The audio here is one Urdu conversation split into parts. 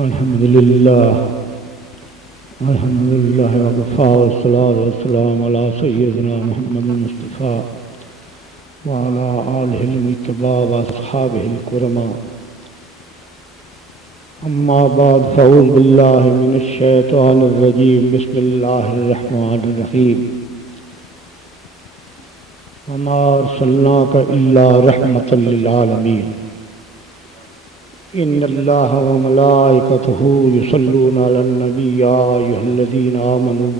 الحمد لله وكفى والصلاة والسلام على سيدنا محمد المصطفى وعلى آله المجتبى وأصحابه الكرماء. أما بعد فأعوذ بالله من الشيطان الرجيم. بسم الله الرحمن الرحيم. وما أرسلناك إلا رحمة للعالمين. إن الله وملائكته يصلون على النبي يا أيها الذين آمنوا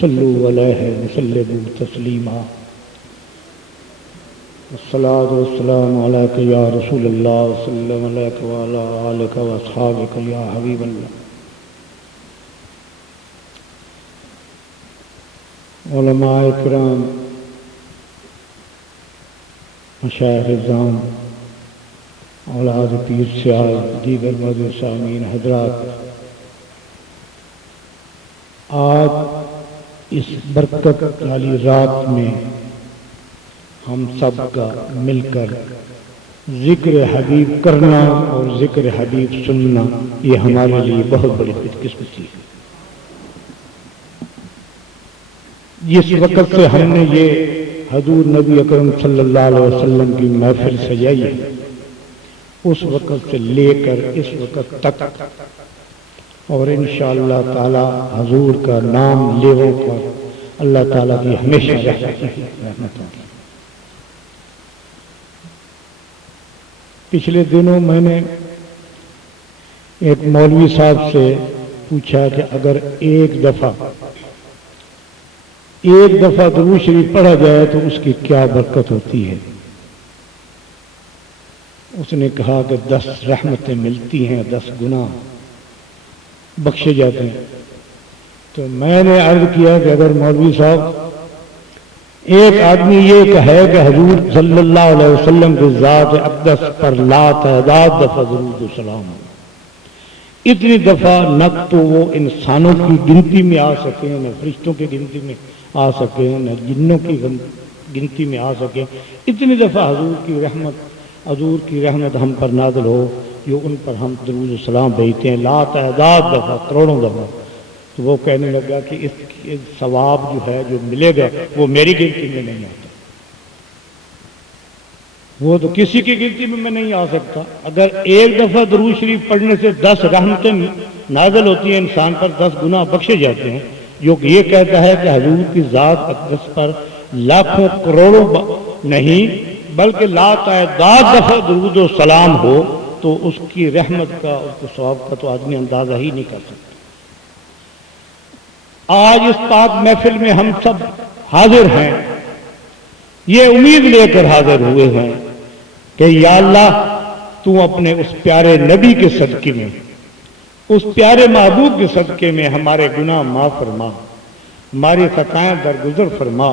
صلوا عليه وسلموا تسليما. الصلاة والسلام عليك يا رسول الله وسلم عليك وعلى آلك وأصحابك يا حبيب الله. علماء کرام، مشایخ اعظام، اولاد پیر سیال، دیگر معزز سامعین حضرات، آج اس برکت والی رات میں ہم سب کا مل کر ذکر حبیب کرنا اور ذکر حبیب سننا یہ ہمارے لیے بہت بڑی خوش قسمتی ہے. جس وقت سے ہم نے یہ حضور نبی اکرم صلی اللہ علیہ وسلم کی محفل سجائی ہے، اس وقت سے لے کر اس وقت تک اور انشاءاللہ تعالی حضور کا نام لینے پر اللہ تعالیٰ کی ہمیشہ رحمت ہوگی. پچھلے دنوں میں نے ایک مولوی صاحب سے پوچھا کہ اگر ایک دفعہ درود شریف پڑھا جائے تو اس کی کیا برکت ہوتی ہے. اس نے کہا کہ 10 رحمتیں ملتی ہیں، 10 گناہ بخشے جاتے ہیں. تو میں نے عرض کیا کہ اگر مولوی صاحب ایک آدمی یہ کہے کہ حضور صلی اللہ علیہ وسلم کی ذات اقدس پر لا تعداد دفعہ درود و سلام، اتنی دفعہ نہ تو وہ انسانوں کی گنتی میں آ سکے، نہ فرشتوں کی گنتی میں آ سکے، نہ جنوں کی گنتی میں آ سکے، اتنی دفعہ حضور کی رحمت ہم پر نازل ہو، جو ان پر ہم درود و سلام بھیجتے ہیں لا تعداد دفعہ، کروڑوں دفعہ. تو وہ کہنے لگا کہ اس ثواب جو ہے جو ملے گا وہ میری گنتی میں نہیں آتا، وہ تو کسی کی گنتی میں نہیں آ سکتا. اگر ایک دفعہ درود شریف پڑھنے سے 10 رحمتیں نازل ہوتی ہیں، انسان پر 10 گناہ بخشے جاتے ہیں، جو کہ یہ کہتا ہے کہ حضور کی ذات اقدس پر لاکھوں کروڑوں نہیں بلکہ لا تعداد دفعہ درود و سلام ہو، تو اس کی رحمت کا، اس کے ثواب کا تو آدمی اندازہ ہی نہیں کر سکتا. آج اس پاک محفل میں ہم سب حاضر ہیں، یہ امید لے کر حاضر ہوئے ہیں کہ یا اللہ تو اپنے اس پیارے نبی کے صدقے میں، اس پیارے محبوب کے صدقے میں ہمارے گناہ معاف فرما، ہماری خطائیں درگزر فرما،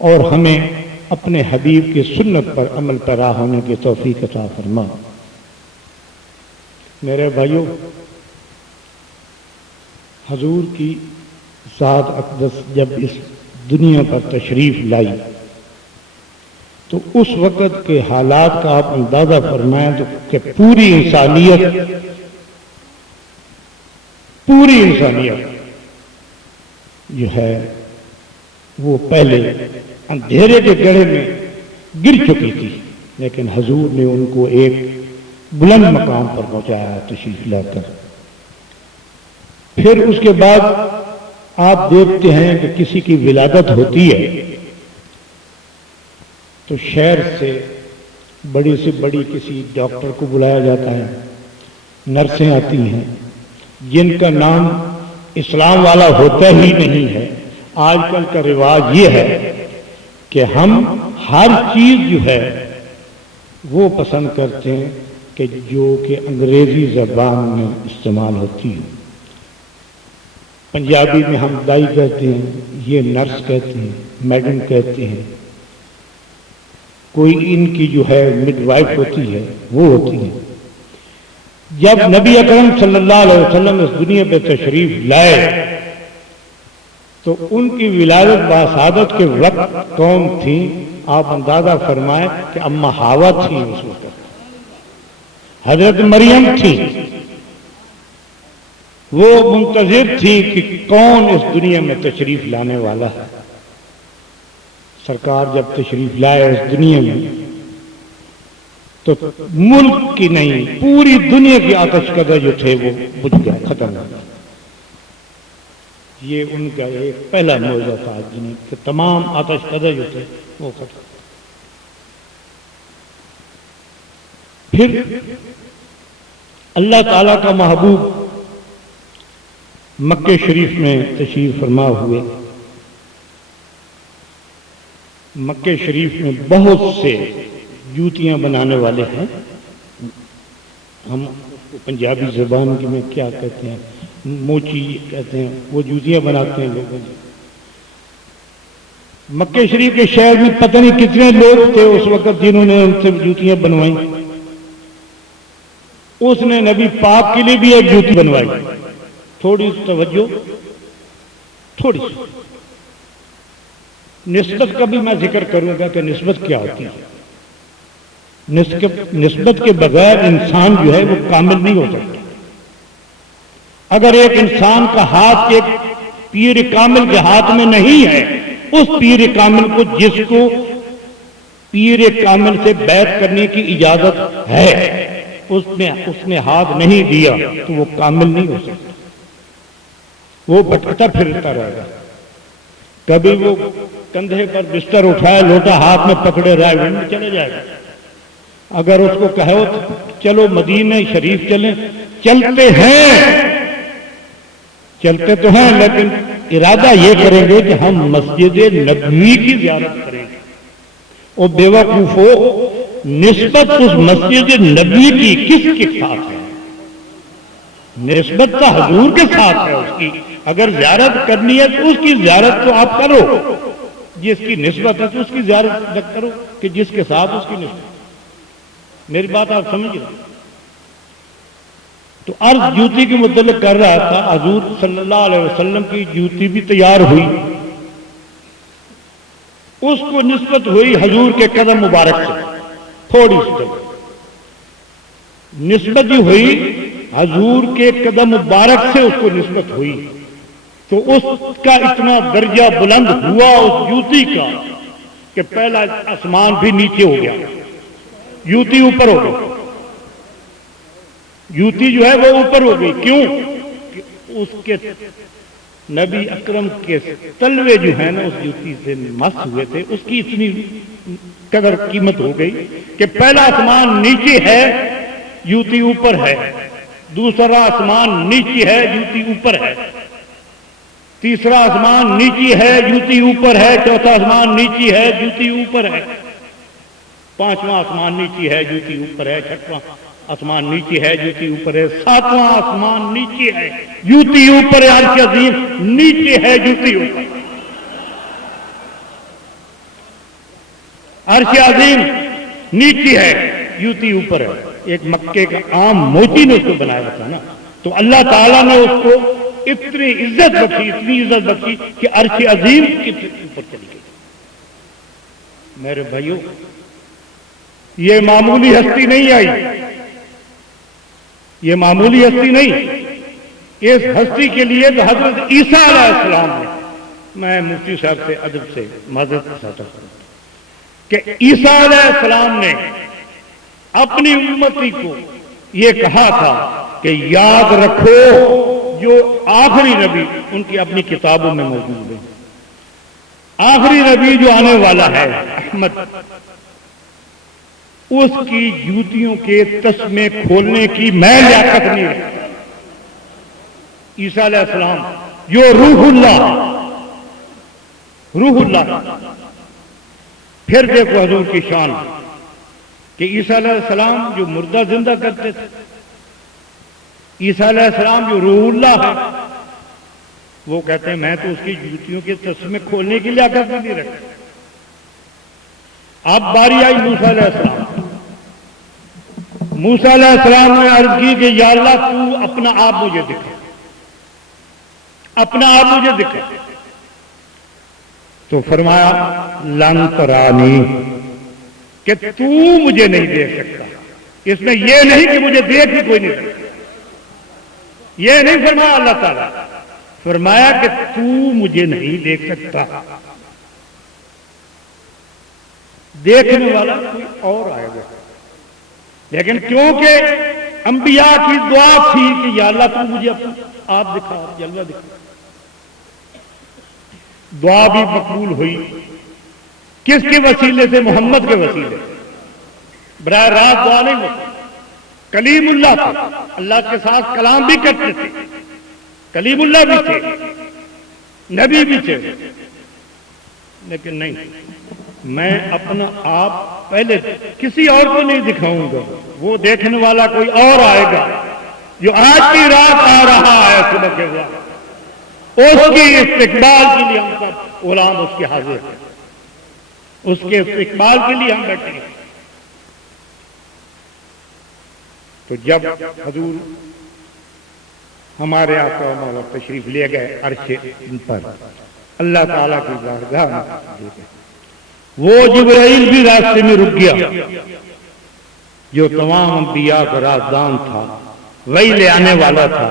اور ہمیں اپنے حبیب کی سنت پر عمل پیرا ہونے کی توفیق عطا فرما. میرے بھائیوں، حضور کی ذات اقدس جب اس دنیا پر تشریف لائی تو اس وقت کے حالات کا آپ اندازہ فرمائیں تو کہ پوری انسانیت جو ہے وہ پہلے اندھیرے کے گڑھے میں گر چکی تھی، لیکن حضور نے ان کو ایک بلند مقام پر پہنچایا تشریف لا کر. پھر اس کے بعد آپ دیکھتے ہیں کہ کسی کی ولادت ہوتی ہے تو شہر سے بڑی سے بڑی کسی ڈاکٹر کو بلایا جاتا ہے، نرسیں آتی ہیں جن کا نام اسلام والا ہوتا ہی نہیں ہے. آج کل کا رواج یہ ہے کہ ہم ہر چیز جو ہے وہ پسند کرتے ہیں کہ جو کہ انگریزی زبان میں استعمال ہوتی ہے. پنجابی میں ہم دائی کہتے ہیں، یہ نرس کہتے ہیں، میڈم کہتے ہیں، کوئی ان کی جو ہے مڈ وائف ہوتی ہے وہ ہوتی ہے. جب نبی اکرم صلی اللہ علیہ وسلم اس دنیا پہ تشریف لائے تو ان کی ولادت باسعادت کے وقت کون تھی؟ آپ اندازہ فرمائیں کہ اماں حوا تھی، اس وقت حضرت مریم تھی، وہ منتظر تھی کہ کون اس دنیا میں تشریف لانے والا ہے۔ سرکار جب تشریف لائے اس دنیا میں تو ملک کی نہیں پوری دنیا کی آتش کدہ جو تھے وہ بجھ گئے، ختم ہو گئے۔ یہ ان کا ایک پہلا معجزہ تھا دنیا کہ تمام آتش کدہ جو تھے وہ ختم۔ پھر اللہ تعالیٰ کا محبوب مکہ شریف میں تشریف فرما ہوئے۔ مکہ شریف میں بہت سے جوتیاں بنانے والے ہیں، ہم پنجابی زبان میں کیا کہتے ہیں، موچی کہتے ہیں، وہ جوتیاں بناتے ہیں لوگوں نے۔ مکہ شریف کے شہر میں پتہ نہیں کتنے لوگ تھے اس وقت جنہوں نے ان سے جوتیاں بنوائیں۔ اس نے نبی پاک کے لیے بھی ایک جوتی بنوائی۔ تھوڑی سی توجہ، تھوڑی سی نسبت کا بھی میں ذکر کروں گا کہ نسبت کیا ہوتی ہے۔ نسبت کے بغیر انسان جو ہے وہ کامل نہیں ہو سکتا۔ اگر ایک انسان کا ہاتھ ایک پیر کامل کے ہاتھ میں نہیں ہے، اس پیر کامل کو جس کو پیر کامل سے بیعت کرنے کی اجازت ہے اس نے ہاتھ نہیں دیا تو وہ کامل نہیں ہو سکتا، وہ بھٹکتا پھرتا رہے گا۔ کبھی وہ کندھے پر بستر اٹھائے لوٹا ہاتھ میں پکڑے رائے ونڈ میں چلے جائے گا۔ اگر اس کو کہو چلو مدینہ شریف چلیں، چلتے تو ہیں لیکن ارادہ یہ کریں گے کہ ہم مسجد نبوی کی زیارت کریں گے۔ اور بے وقوفو، نسبت اس مسجد نبوی کی کس کے ساتھ ہے؟ نسبت تو حضور کے ساتھ ہے اس کی۔ اگر زیارت کرنی ہے تو اس کی زیارت تو آپ کرو، جس کی نسبت ہے تو اس کی زیارت نہ کرو کہ جس کے ساتھ اس کی نسبت۔ میری بات آپ سمجھ رہے ہیں؟ تو عرض جوتی کے متعلق کر رہا تھا، حضور صلی اللہ علیہ وسلم کی جوتی بھی تیار ہوئی، اس کو نسبت ہوئی حضور کے قدم مبارک سے، تھوڑی سی نسبت ہی ہوئی حضور کے قدم مبارک سے، اس کو نسبت ہوئی تو اس کا اتنا درجہ بلند ہوا اس جوتی کا کہ پہلا آسمان بھی نیچے ہو گیا، جوتی اوپر ہو گئی۔ جوتی جو ہے وہ اوپر ہو گئی، کیوں؟ کہ اس کے نبی اکرم کے تلوے جو ہیں نا اس جوتی سے مس ہوئے تھے، اس کی اتنی قدر قیمت ہو گئی کہ پہلا آسمان نیچے ہے، جوتی اوپر ہے، دوسرا آسمان نیچے ہے، جوتی اوپر ہے، تیسرا آسمان نیچے ہے، جوتی اوپر ہے، چوتھا آسمان نیچے ہے، جوتی اوپر ہے، پانچواں آسمان نیچے ہے، جوتی اوپر ہے، چھٹواں آسمان نیچے ہے، جوتی اوپر ہے، ساتواں آسمان نیچے ہے، جوتی اوپر ہے، عرش عظیم نیچے ہے، جوتی اوپر، عرش عظیم نیچے ہے، جوتی اوپر ہے۔ ایک مکے کا عام موتی نے اس کو بنایا تھا نا، تو اللہ تعالیٰ نے اس کو اتنی عزت بخشی کہ عرش عظیم کے اوپر چلی گئی۔ میرے بھائیوں، یہ معمولی ہستی نہیں آئی، یہ معمولی ہستی نہیں، اس ہستی کے لیے تو حضرت عیسیٰ علیہ السلام نے، میں مفتی صاحب سے ادب سے معذرت چاہتا ہوں کہ عیسیٰ علیہ السلام نے اپنی امتی کو یہ کہا تھا کہ یاد رکھو جو آخری نبی ان کی اپنی کتابوں میں موجود ہے، آخری نبی جو آنے والا ہے احمد، اس کی جوتیوں کے تسمے کھولنے کی میں لیاقت نہیں رکھتا۔ عیسیٰ علیہ السلام جو روح اللہ، پھر دیکھو حضور کی شان کہ عیسیٰ علیہ السلام جو مردہ زندہ کرتے تھے، عیسیٰ علیہ السلام جو روح اللہ ہے، وہ کہتے ہیں میں تو اس کی جوتیوں کے تسمے کھولنے کی لیاقت نہیں رکھتا۔ اب باری آئی موسیٰ علیہ السلام، موسیٰ علیہ السلام نے عرض کی کہ یا اللہ تو اپنا آپ مجھے دکھا، اپنا آپ مجھے دکھا، تو فرمایا لن ترانی، کہ تو مجھے نہیں دیکھ سکتا، اس میں یہ نہیں کہ مجھے دیکھ بھی کوئی نہیں سکتا، یہ نہیں فرمایا اللہ تعالیٰ، فرمایا کہ تو مجھے نہیں دیکھ سکتا، دیکھنے والا کوئی اور آئے گا۔ لیکن کیونکہ انبیاء کی دعا تھی کہ یا اللہ تو مجھے اپنا آپ دکھا، جلوہ دکھا، دعا بھی مقبول ہوئی۔ کس کے وسیلے سے؟ محمد کے وسیلے سے، براہ راست دعا نہیں ہوتی۔ کلیم اللہ تھے، اللہ کے ساتھ کلام بھی کرتے تھے، کلیم اللہ بھی تھے، نبی بھی تھے، لیکن نہیں، میں اپنا آپ پہلے کسی اور کو نہیں دکھاؤں گا، وہ دیکھنے والا کوئی اور آئے گا جو آج کی رات آ رہا ہے صبح کے وقت، اس کی استقبال کے لیے ہم سب غلام اس کے حاضر ہیں، اس کے استقبال کے لیے ہم بیٹھے ہیں۔ تو جب حضور ہمارے آقا و مولا تشریف لے گئے عرش پر، اللہ تعالیٰ کی بارگاہ میں، وہ جبرائیل بھی راستے میں رک گیا جو تمام انبیاء کا رازدان تھا، وہی لے آنے والا تھا۔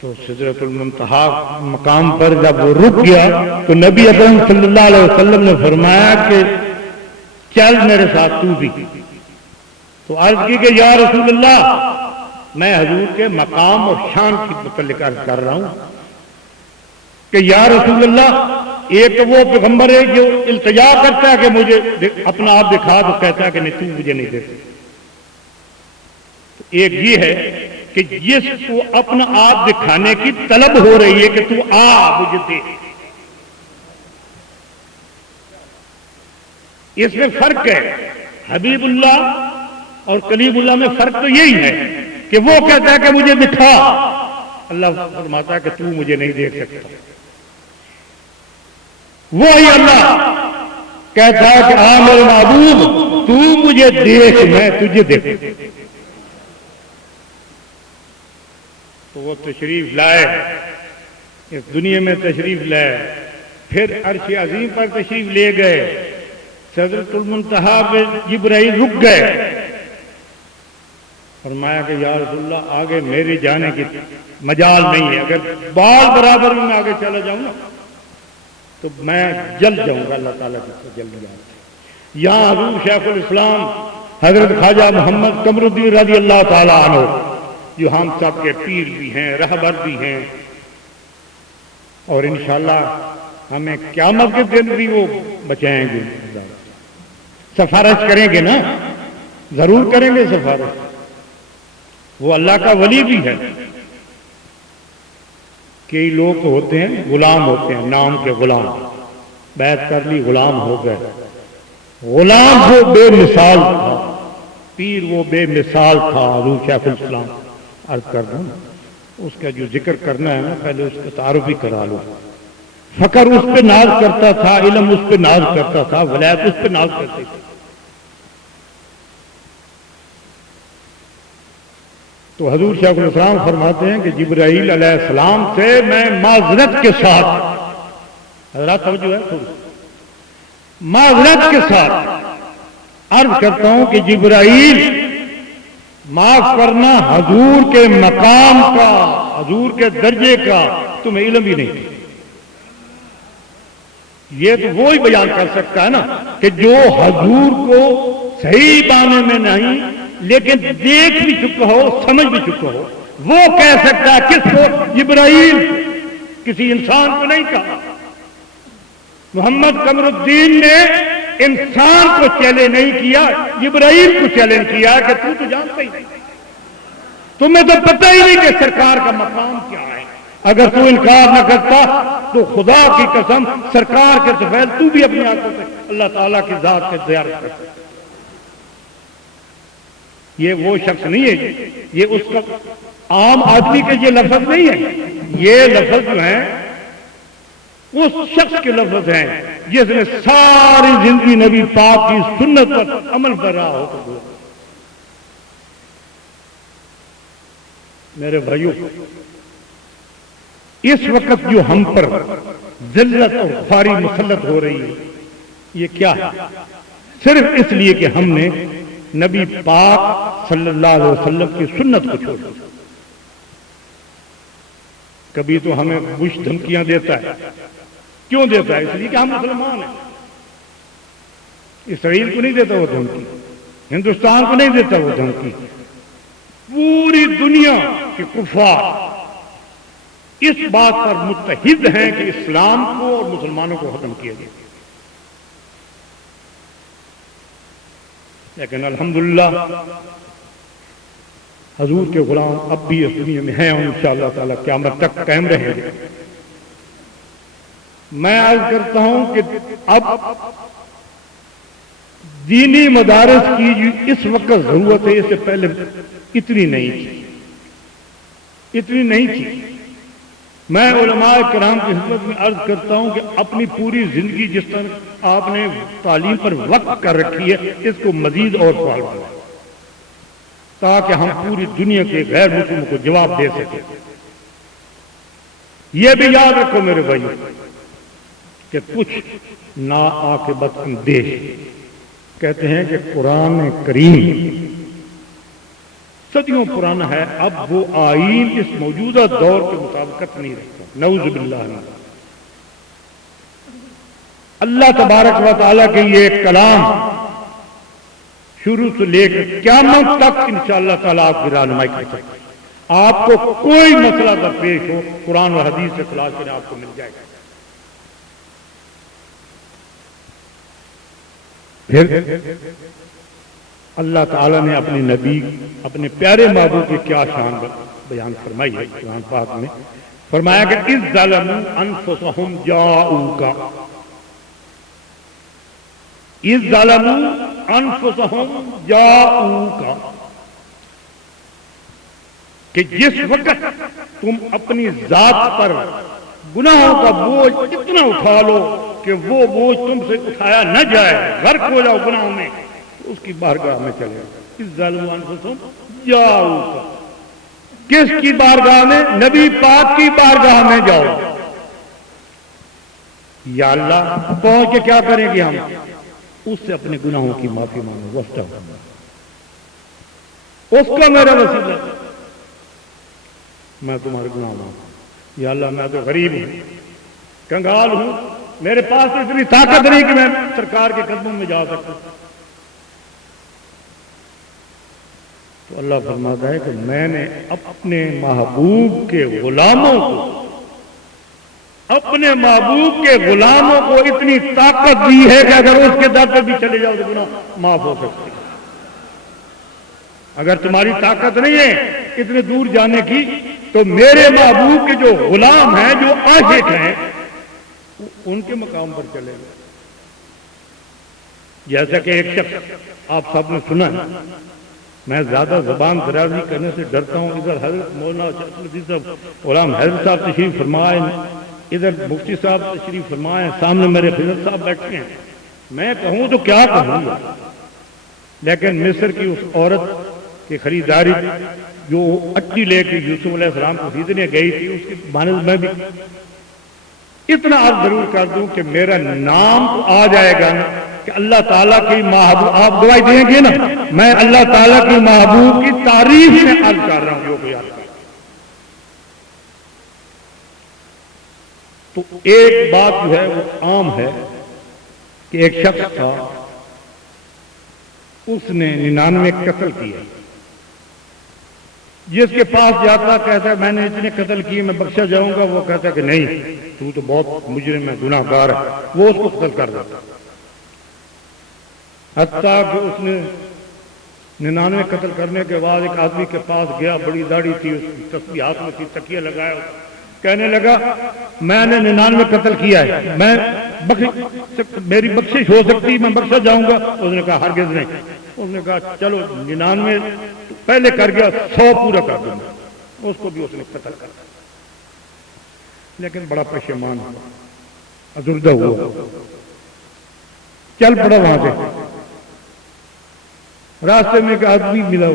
تو سدرۃ المنتہا مقام پر جب وہ رک گیا تو نبی اکرم صلی اللہ علیہ وسلم نے فرمایا کہ چل میرے ساتھ تو بھی۔ تو عرض کی کہ یا رسول اللہ، میں حضور کے مقام اور شان کی متعلق عرض کر رہا ہوں کہ یا رسول اللہ، ایک تو وہ پیغمبر ہے جو التجا کرتا ہے کہ مجھے اپنا آپ دکھا، تو کہتا ہے کہ نہیں، تو مجھے نہیں دیکھ۔ ایک یہ ہے کہ جس کو اپنا آپ دکھانے کی طلب ہو رہی ہے کہ تو آ مجھے دیکھ، اس میں فرق ہے۔ حبیب اللہ اور کلیم اللہ میں فرق تو یہی ہے کہ وہ کہتا ہے کہ مجھے دکھا، اللہ فرماتا ہے کہ تو مجھے نہیں دیکھ سکتا۔ وہی اللہ کہتا ہے کہ ہاں میرے محبوب تو مجھے دیکھ، میں تجھے دیکھ۔ تو وہ تشریف لائے، اس دنیا میں تشریف لائے، پھر عرش عظیم پر تشریف لے گئے، سدرۃ المنتہا پہ جبرائیل رک گئے، فرمایا کہ یا رسول اللہ آگے میرے جانے کی مجال نہیں ہے، اگر بال برابر میں آگے چلا جاؤں نا تو میں جل جاؤں گا اللہ تعالیٰ کی جلدیات۔ یہاں حضور شیخ الاسلام حضرت خواجہ محمد قمر الدین رضی اللہ تعالیٰ عنہ، جو ہم سب کے پیر بھی ہیں، رہبر بھی ہیں، اور انشاءاللہ ہمیں قیامت کے دن بھی وہ بچائیں گے، سفارش کریں گے نا، ضرور کریں گے سفارش۔ وہ اللہ کا ولی بھی ہے۔ کئی لوگ ہوتے ہیں غلام ہوتے ہیں، نام کے غلام، بیعت کر لی غلام ہو گئے۔ غلام وہ بے مثال تھا، پیر وہ بے مثال تھا، حضور شیخ الاسلام عرض کر دوں، اس کا جو ذکر کرنا ہے نا پہلے اس کا تعارف بھی کرا لو۔ فقر اس پہ ناز کرتا تھا، علم اس پہ ناز کرتا تھا، ولایت اس پہ ناز کرتے تھے۔ تو حضور شیخ الاسلام فرماتے ہیں کہ جبرائیل علیہ السلام سے میں معذرت کے ساتھ، حضرات توجہ ہے تھوڑی، معذرت کے ساتھ عرض کرتا ہوں کہ جبرائیل معاف کرنا، حضور کے مقام کا، حضور کے درجے کا تمہیں علم ہی نہیں۔ یہ تو وہی بیان کر سکتا ہے نا کہ جو حضور کو صحیح معنی میں نہیں لیکن دیکھ بھی چکا ہو، سمجھ بھی چکا ہو، وہ کہہ سکتا ہے۔ کس کو؟ جبرائیل، کسی انسان کو نہیں کہا۔ محمد قمر الدین نے انسان کو چیلنج نہیں کیا، جبرائیل کو چیلنج کیا کہ تو جانتا ہی نہیں، تمہیں تو پتہ ہی نہیں کہ سرکار کا مقام کیا ہے۔ اگر تو انکار نہ کرتا تو خدا کی قسم سرکار کے سفید تو بھی اپنی آنکھوں سے اللہ تعالیٰ کی ذات کے زیارت کرتا۔ یہ وہ شخص نہیں ہے، یہ اس کا عام آدمی کے یہ لفظ نہیں ہے، یہ لفظ جو ہیں اس شخص کے لفظ ہیں جس نے ساری زندگی نبی پاک کی سنت پر عمل کر رہا ہو۔ میرے بھائیوں، اس وقت جو ہم پر ذلت اور خواری مسلط ہو رہی ہے، یہ کیا ہے؟ صرف اس لیے کہ ہم نے نبی پاک صلی اللہ علیہ وسلم کی سنت کو چھوڑ دیا۔ کبھی تو ہمیں بش دھمکیاں دیتا ہے، کیوں دیتا ہے؟ اس لیے کہ ہم مسلمان ہیں۔ اسرائیل کو نہیں دیتا وہ دھمکی، ہندوستان کو نہیں دیتا وہ دھمکی، پوری دنیا کے کفار اس بات پر متحد ہیں کہ اسلام کو اور مسلمانوں کو ختم کیا جائے۔ لیکن الحمدللہ حضور کے غلام اب بھی اس دنیا میں ہیں اور انشاءاللہ تعالی قیامت تک قائم رہیں گے۔ میں عرض کرتا ہوں کہ اب دینی مدارس کی جو اس وقت ضرورت ہے، اس سے پہلے اتنی نہیں تھی۔ میں علماء کرام کی خدمت میں عرض کرتا ہوں کہ اپنی پوری زندگی جس طرح آپ نے تعلیم پر وقف کر رکھی ہے، اس کو مزید اور فعال بنائیں تاکہ ہم پوری دنیا کے غیر مسلموں کو جواب دے سکیں۔ یہ بھی یاد رکھو میرے بھائی کہ کچھ ناعاقبت اندیش کہتے ہیں کہ قرآن کریم صدیوں پرانا ہے، اب وہ آئین اس موجودہ دور کے مطابقت نہیں رکھتا، نعوذ باللہ من۔ اللہ تبارک و تعالیٰ کے یہ کلام شروع سے لے کر قیامت تک انشاءاللہ تعالیٰ آپ کی رہنمائی کر سکتے ہیں۔ آپ کو کوئی مسئلہ درپیش ہو، قرآن و حدیث سے خلاص کرنے آپ کو مل جائے گا۔ پھر اللہ تعالیٰ نے اپنے نبی، اپنے پیارے محبوب کی کیا شان بیان فرمائی ہے قرآن پاک میں، فرمایا کہ اذ ظلموا انفسہم جاؤوک، اذ ظلموا انفسہم جاؤوک، کہ جس وقت تم اپنی ذات پر گناہوں کا بوجھ اتنا اٹھا لو کہ وہ بوجھ تم سے اٹھایا نہ جائے، غرق ہو جاؤ گناہوں میں، اس کی بارگاہ میں چلے جاؤ۔ اذ ظلموا انفسہم جاؤوک، کس کی بارگاہ میں؟ نبی پاک کی بارگاہ میں جاؤ۔ یا اللہ پہنچ کے کیا کریں گے ہم؟ اس سے اپنے گناہوں کی معافی مانگو، اس کو میرا وسیلہ، میں تمہارے گناہ مانگوں۔ یا اللہ میں تو غریب ہوں، کنگال ہوں، میرے پاس تو اتنی طاقت نہیں کہ میں سرکار کے قدموں میں جا سکوں۔ تو اللہ فرماتا ہے کہ میں نے اپنے محبوب کے غلاموں کو، اپنے محبوب کے غلاموں کو اتنی طاقت دی ہے کہ اگر اس کے در پہ بھی چلے جاؤ تو گناہ معاف ہو سکتے ہیں۔ اگر تمہاری طاقت نہیں ہے اتنے دور جانے کی تو میرے محبوب کے جو غلام ہیں، جو عاشق ہیں، ان کے مقام پر چلے گئے۔ جیسا کہ ایک شخص آپ سب نے سنا ہے، میں زیادہ زبان درازی کرنے سے ڈرتا ہوں، ادھر حضرت مولانا غلام حیدر صاحب تشریف فرمائے، ادھر مفتی صاحب تشریف فرمائے، سامنے میرے خضر صاحب بیٹھے ہیں، میں کہوں تو کیا کہوں گا۔ لیکن مصر کی اس عورت کی خریداری جو اٹی لے کے یوسف علیہ السلام کو خریدنے گئی تھی، اس کی مانند میں بھی اتنا عرض ضرور کر دوں کہ میرا نام تو آ جائے گا کہ اللہ تعالیٰ کی محبوب، آپ گواہی دیں گے نا، میں اللہ تعالیٰ کی محبوب کی تعریف میں عرض کر رہا ہوں جو کہ آپ کا۔ تو ایک بات جو ہے وہ عام ہے کہ ایک شخص تھا، اس نے 99 قتل کیا، جس کے پاس جاتا کہتا ہے میں نے اتنے قتل کیے میں بخشا جاؤں گا، وہ کہتا ہے کہ نہیں تو بہت مجرم ہے، گناہ گار ہے، وہ اس کو قتل کر دیتا۔ حتیٰ کہ اس نے 99 قتل کرنے کے بعد ایک آدمی کے پاس گیا، بڑی داڑھی تھی، اس کی تسبیح ہاتھ میں تھی، تکیہ لگایا، کہنے لگا میں نے 99 قتل کیا ہے، میں میری بخشش ہو سکتی، میں بخشا جاؤں گا؟ اس نے کہا ہرگز نہیں۔ اس نے کہا چلو 99 پہلے کر گیا، 100 پورا کر دوں گا۔ اس کو بھی اس نے قتل کر دیا، لیکن بڑا پشیمان ہوا، ازردہ ہوا، چل پڑا وہاں سے۔ راستے میں ایک آدمی ملا،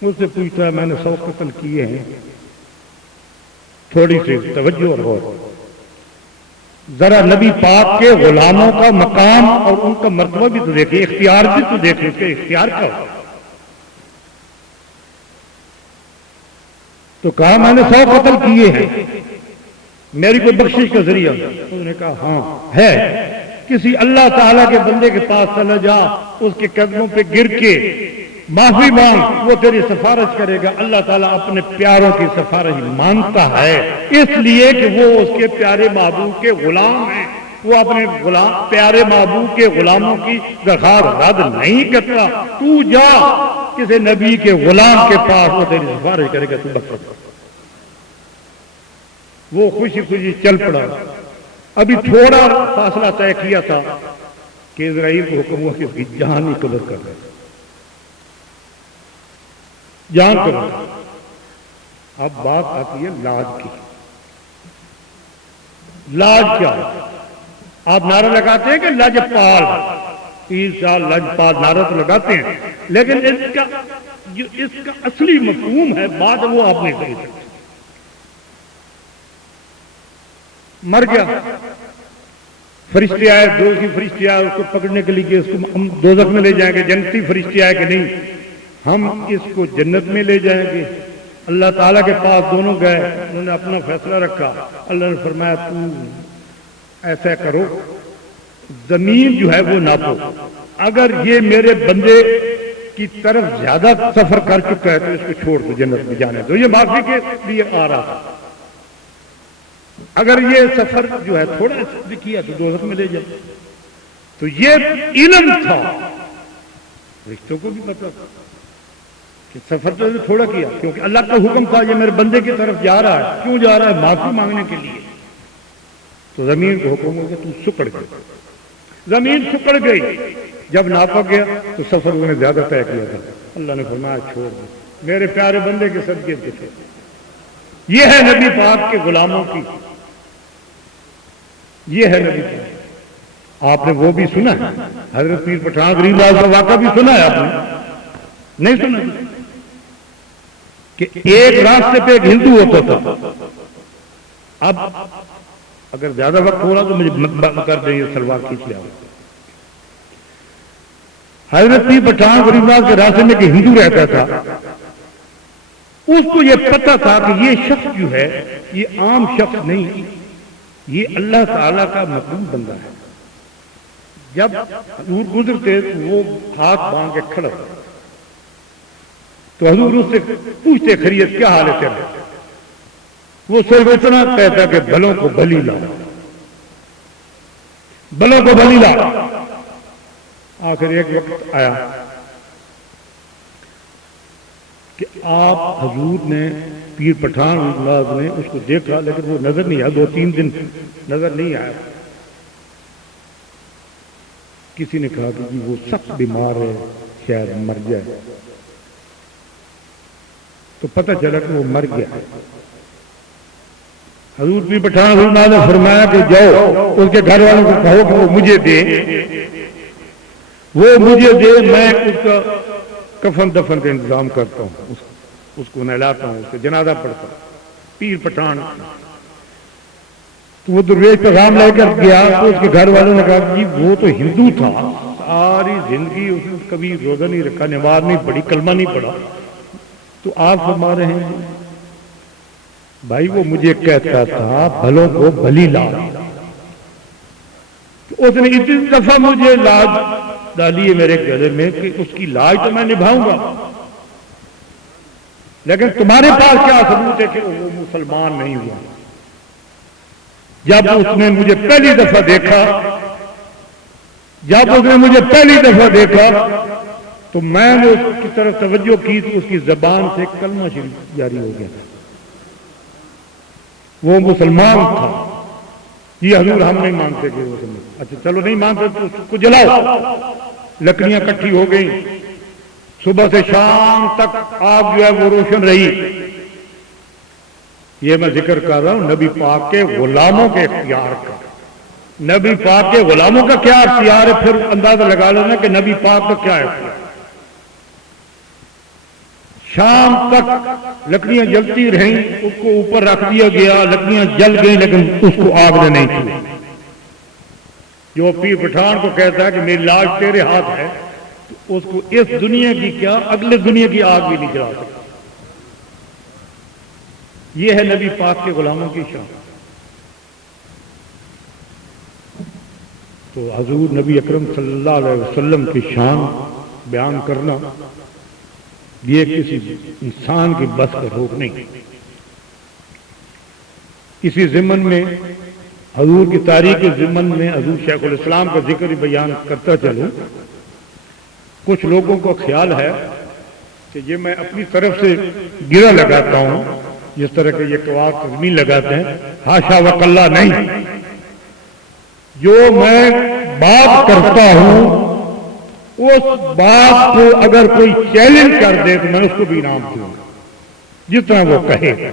اس سے پوچھتا ہے میں نے 100 قتل کیے ہیں، تھوڑی سی توجہ اور غور۔ ذرا نبی پاک کے غلاموں کا مقام اور ان کا مرتبہ بھی تو دیکھیں، اختیار بھی تو دیکھیں، اس کے اختیار کا ہو. تو کہا میں نے 100 قتل کیے ہیں، میری کوئی بخشش کا ذریعہ؟ انہوں نے کہا ہاں ہے، کسی اللہ تعالیٰ کے بندے کے پاس چلا جا، اس کے قدموں پہ گر کے معافی مانگ، وہ تیری سفارش کرے گا. اللہ تعالیٰ اپنے پیاروں کی سفارش مانتا ہے، اس لیے کہ وہ اس کے پیارے محبوب کے غلام ہیں. وہ اپنے پیارے محبوب کے غلاموں کی درخواست رد نہیں کرتا. تو جا کسی نبی کے غلام کے پاس، وہ تیری سفارش کرے گا، تو بخش. وہ خوشی خوشی چل پڑا. ابھی تھوڑا فاصلہ طے کیا تھا کہ اسرائیل کو حکم ہوا کہ اس کی جان ہی قبض کر دے، جان قبض. اب بات آتی ہے لاج کی. لاج کیا؟ آپ نعرہ لگاتے ہیں کہ لجپال، 30 سال لجپال نعرہ تو لگاتے ہیں، لیکن اس کا اصلی مفہوم ہے بات وہ آپ نہیں کہی سکتے. مر گیا، فرشتے آئے، دوزخی فرشتے آئے اس کو پکڑنے کے لیے کہ اس کو ہم دوزخ میں لے جائیں گے. جنتی فرشتے آئے کہ نہیں، ہم اس کو جنت میں لے جائیں گے. اللہ تعالیٰ کے پاس دونوں گئے، انہوں نے اپنا فیصلہ رکھا. اللہ نے فرمایا تو ایسا کرو، زمین جو ہے وہ ناپو، اگر یہ میرے بندے کی طرف زیادہ سفر کر چکا ہے تو اس کو چھوڑ دو، جنت میں جانے دو، یہ معافی کے لیے آ رہا تھا. اگر یہ سفر جو ہے تھوڑا بھی کیا تو دوزخ میں لے جاؤ. تو یہ علم تھا، رشتوں کو بھی پتا تھا کہ سفر تو تھوڑا کیا، کیونکہ اللہ کا حکم تھا یہ میرے بندے کی طرف جا رہا ہے. کیوں جا رہا ہے؟ معافی مانگنے کے لیے. تو زمین کو حکم ہو گیا تو سکڑ گئی، زمین سکڑ گئی. جب ناپا گیا تو سفر انہوں نے زیادہ طے کیا تھا. اللہ نے فرمایا چھوڑ دو، میرے پیارے بندے کے صدقے سے چھوڑ. یہ ہے نبی پاک کے غلاموں کی، یہ ہے نبی پاک. آپ نے وہ بھی سنا ہے، حضرت پیر پٹھان غریب لاز کا واقعہ بھی سنا ہے؟ آپ نے نہیں سنا کہ ایک راستے پہ ایک ہندو ہوتا تھا. اب اگر زیادہ وقت ہو رہا تو مجھے بند کر دیں، سلوار کھینچ لیا. حضرت پیر پٹھان غریب لاز کے راستے میں ایک ہندو رہتا تھا. اس کو یہ پتا تھا کہ یہ شخص جو ہے یہ عام شخص نہیں، یہ اللہ تعالیٰ کا مقبول بندہ ہے. جب حضور گزرتے وہ ہاتھ باندھ کے کھڑا تو حضور اس سے پوچھتے خیریت کیا حال ہے تیرا؟ وہ صرف اتنا کہتا کہ بھلوں کو بھلی لا، بھلوں کو بھلی لا. آخر ایک وقت آیا کہ آپ حضور نے پیر پٹھان اللہ نے اس کو دیکھا، لیکن وہ نظر نہیں آیا. 2-3 دن نظر نہیں آیا. کسی نے کہا کہ وہ سخت بیمار ہے، شاید مر جائے. تو پتہ چلا کہ وہ مر گیا. حضور پیر پٹھان اللہ نے فرمایا کہ جاؤ اس کے گھر والوں کو کہو کہ وہ مجھے دے، وہ مجھے دے، میں اس کا کفن دفن کا انتظام کرتا ہوں، اس کو نہلاتا ہوں، اس کا جنازہ پڑھتا ہوں. پیر پٹھان تو وہ درویش پیغام لے کر گیا تو اس کے گھر والوں نے کہا کہ وہ تو ہندو تھا، ساری زندگی اس نے کبھی روزہ نہیں رکھا، نماز نہیں پڑھی، کلمہ نہیں پڑھا، تو آپ فرما رہے ہیں بھائی وہ مجھے کہتا تھا بھلوں کو بھلی لا. اس نے اتنی دفعہ مجھے لاج ڈالی ہے میرے گلے میں کہ اس کی لاج تو میں نبھاؤں گا، لیکن تمہارے پاس کیا ثبوت ہے کہ وہ مسلمان نہیں ہوا؟ جب اس نے مجھے پہلی دفعہ دیکھا تو میں نے اس کی طرف توجہ کی تو اس کی زبان سے کلمہ شریف جاری ہو گیا. وہ مسلمان تھا. یہ حضور ہم نہیں مانتے کہ وہ مسلمان. اچھا چلو نہیں مانتے تو اس کو جلاؤ. لکڑیاں اکٹھی ہو گئی، صبح سے شام تک آگ جو ہے وہ روشن رہی. یہ میں ذکر کر رہا ہوں نبی پاک کے غلاموں کے اختیار کا. نبی پاک کے غلاموں کا کیا اختیار ہے، پھر اندازہ لگا لینا کہ نبی پاک کا کیا ہے. شام تک لکڑیاں جلتی رہیں، اس کو اوپر رکھ دیا گیا، لکڑیاں جل گئیں لیکن اس کو آگ نے نہیں چھوئی. جو پیر پٹھان کو کہتا ہے کہ میری لاش تیرے ہاتھ ہے، تو اس کو اس دنیا کی کیا اگلے دنیا کی آگ بھی نہیں جلا سکتا۔ یہ ہے نبی پاک کے غلاموں کی شان۔ تو حضور نبی اکرم صلی اللہ علیہ وسلم کی شان بیان کرنا یہ کسی انسان کی بس کا روک نہیں۔ اسی ضمن میں حضور کی تاریخ کے ضمن میں حضور شیخ الاسلام کا ذکر بیان کرتا چلوں۔ کچھ لوگوں کو خیال ہے کہ یہ میں اپنی طرف سے گرہ لگاتا ہوں، جس طرح کہ یہ قواعد تضمین لگاتے ہیں، حاشا وکلا نہیں۔ جو میں بات کرتا ہوں اس بات کو اگر کوئی چیلنج کر دے تو میں اس کو بھی انعام دوں گا، جتنا وہ کہے۔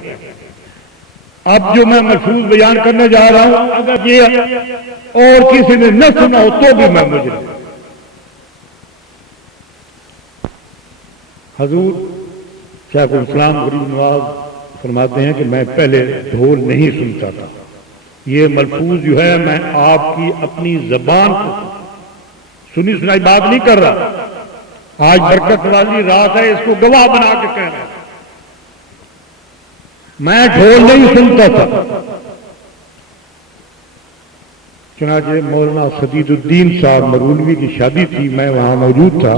اب جو میں ملفوظ بیان کرنے جا رہا ہوں اگر یہ اور کسی نے نہ سنا ہو تو بھی میں مجرم۔ حضور شیخ الاسلام غریب نواز فرماتے ہیں کہ میں پہلے ڈھول نہیں سنتا تھا، یہ ملفوظ جو ہے میں آپ کی اپنی زبان کو سنی سنائی بات نہیں کر رہا، آج برکت والی رات ہے اس کو گواہ بنا کے کہہ رہا ہوں، میں ڈھول نہیں سنتا تھا۔ چنانچہ مولانا سدید الدین صاحب مرولوی کی شادی تھی، میں وہاں موجود تھا۔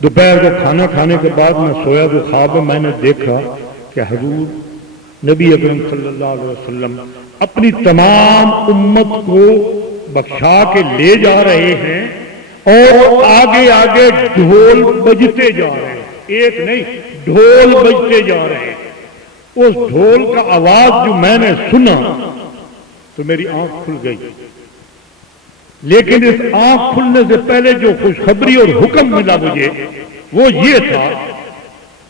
دوپہر کو کھانا کھانے کے بعد میں سویا تو خواب میں میں نے دیکھا کہ حضور نبی اکرم صلی اللہ علیہ وسلم اپنی تمام امت کو بخشا کے لے جا رہے ہیں اور آگے آگے ڈھول بجتے جا رہے ہیں، ایک نہیں ڈھول بجتے جا رہے ہیں۔ اس ڈھول کا آواز جو میں نے سنا تو میری آنکھ کھل گئی، لیکن اس آنکھ کھلنے سے پہلے جو خوشخبری اور حکم ملا مجھے وہ یہ تھا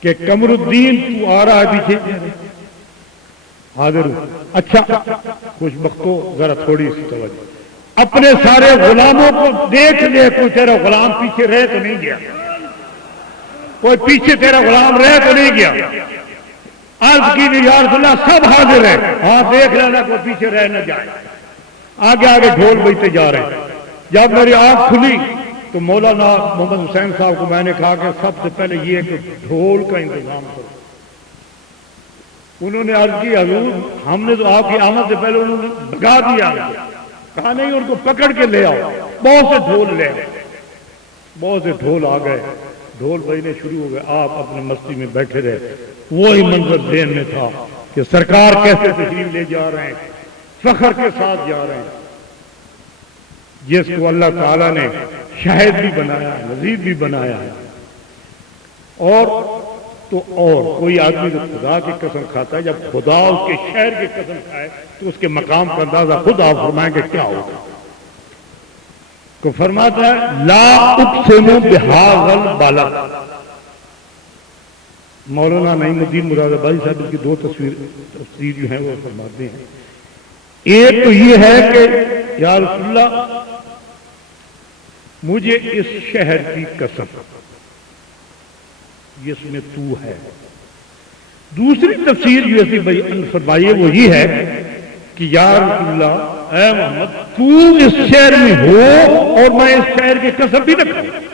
کہ قمر الدین تو آ رہا ہے پیچھے، حاضر ہوں۔ اچھا خوش بختو ذرا تھوڑی سی توجہ، اپنے سارے غلاموں کو دیکھ لے، کوئی تیرا غلام پیچھے رہ تو نہیں گیا، کوئی پیچھے تیرا غلام رہ تو نہیں گیا۔ عرض کی بھی یا رسول اللہ سب حاضر ہے، ہاں دیکھ لینا کوئی پیچھے رہ نہ جائے۔ آگے آگے ڈھول بجتے جا رہے ہیں۔ جب میری آنکھ کھلی تو مولانا محمد حسین صاحب کو میں نے کہا کہ سب سے پہلے یہ کہ ڈھول کا انتظام کرو۔ انہوں نے عرض کی حضور ہم نے تو آپ کی آمد سے پہلے انہوں نے بھگا دیا، کہا نہیں ان کو پکڑ کے لے آؤ، بہت سے ڈھول لے آؤ۔ بہت سے ڈھول آ گئے، ڈھول بجنے شروع ہو گئے، آپ اپنے مستی میں بیٹھے رہے۔ وہی منظر ذہن میں تھا کہ سرکار کیسے تشریف لے جا رہے ہیں، فخر کے ساتھ جا رہے ہیں، جس کو اللہ تعالیٰ نے شاہد بھی بنایا، نذیر بھی بنایا ہے۔ اور تو اور کوئی آدمی جو خدا کی قسم کھاتا ہے، جب خدا اس کے شہر کی قسم کھائے تو اس کے مقام کا اندازہ خود آپ فرمائیں کہ کیا ہوگا۔ تو فرماتا ہے لا اقسم بہذا البلد۔ مولانا نعیم الدین مراد آبادی صاحب کی دو تفسیر جو ہیں وہ فرماتے ہیں، ایک تو یہ ہے کہ یا رسول اللہ مجھے اس شہر کی قسم جس میں تو ہے۔ دوسری تفسیر جو ایسی بیان فرمائیے وہ یہ ہے کہ یا رسول اللہ اے محمد تو اس شہر میں ہو اور میں اس شہر کی قسم بھی نہ کھاؤں۔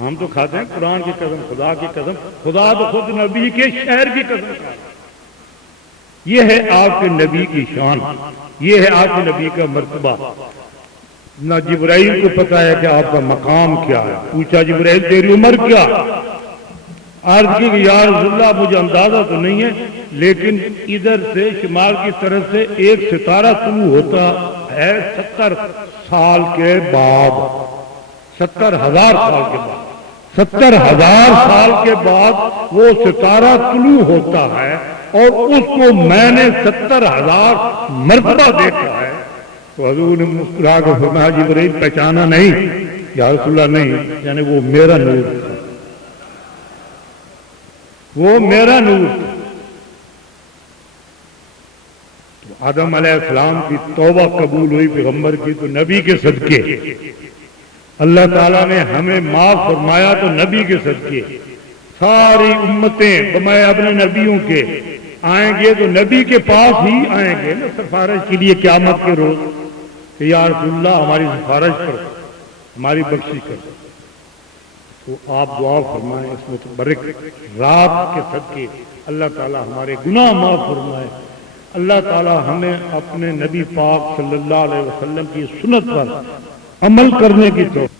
ہم تو کھاتے ہیں قرآن کی قسم، خدا کی قسم، خدا تو خود نبی کے شہر کی قسم کھاتا ہے۔ یہ ہے آپ کے نبی کی شان، یہ ہے آپ کے نبی کا مرتبہ۔ نہ جبرائیل کو پتا ہے کہ آپ کا مقام کیا ہے، پوچھا جبرائیل تیری عمر کیا؟ عرض کی کہ یا رسول اللہ مجھے اندازہ تو نہیں ہے، لیکن ادھر سے شمال کی طرف سے ایک ستارہ طلوع ہوتا ہے 70 سال کے بعد، 70,000 سال کے بعد، 70,000 سال کے بعد وہ ستارہ طلوع ہوتا ہے اور اس کو میں نے 70,000 مرتبہ دیکھا ہے۔ تو حضور نے مسکرا کر فرمایا جبرائیل پہچانا نہیں؟ یا رسول اللہ نہیں، یعنی وہ میرا نور تھا، وہ میرا نور تھا۔ تو آدم علیہ السلام کی توبہ قبول ہوئی پیغمبر کی تو نبی کے صدقے، اللہ تعالیٰ نے ہمیں معاف فرمایا تو نبی کے صدقے۔ ساری امتیں بمائے اپنے نبیوں کے آئیں گے تو نبی کے پاس ہی آئیں گے نا سفارش کے لیے قیامت کے روز۔ کہ یا رسول اللہ ہماری سفارش کرو، ہماری بخشش کرو، تو آپ دعا فرمائیں اس میں برک رات کے صدقے اللہ تعالیٰ ہمارے گناہ معاف فرمائے، اللہ تعالیٰ ہمیں اپنے نبی پاک صلی اللہ علیہ وسلم کی سنت پر عمل کرنے کی توفیق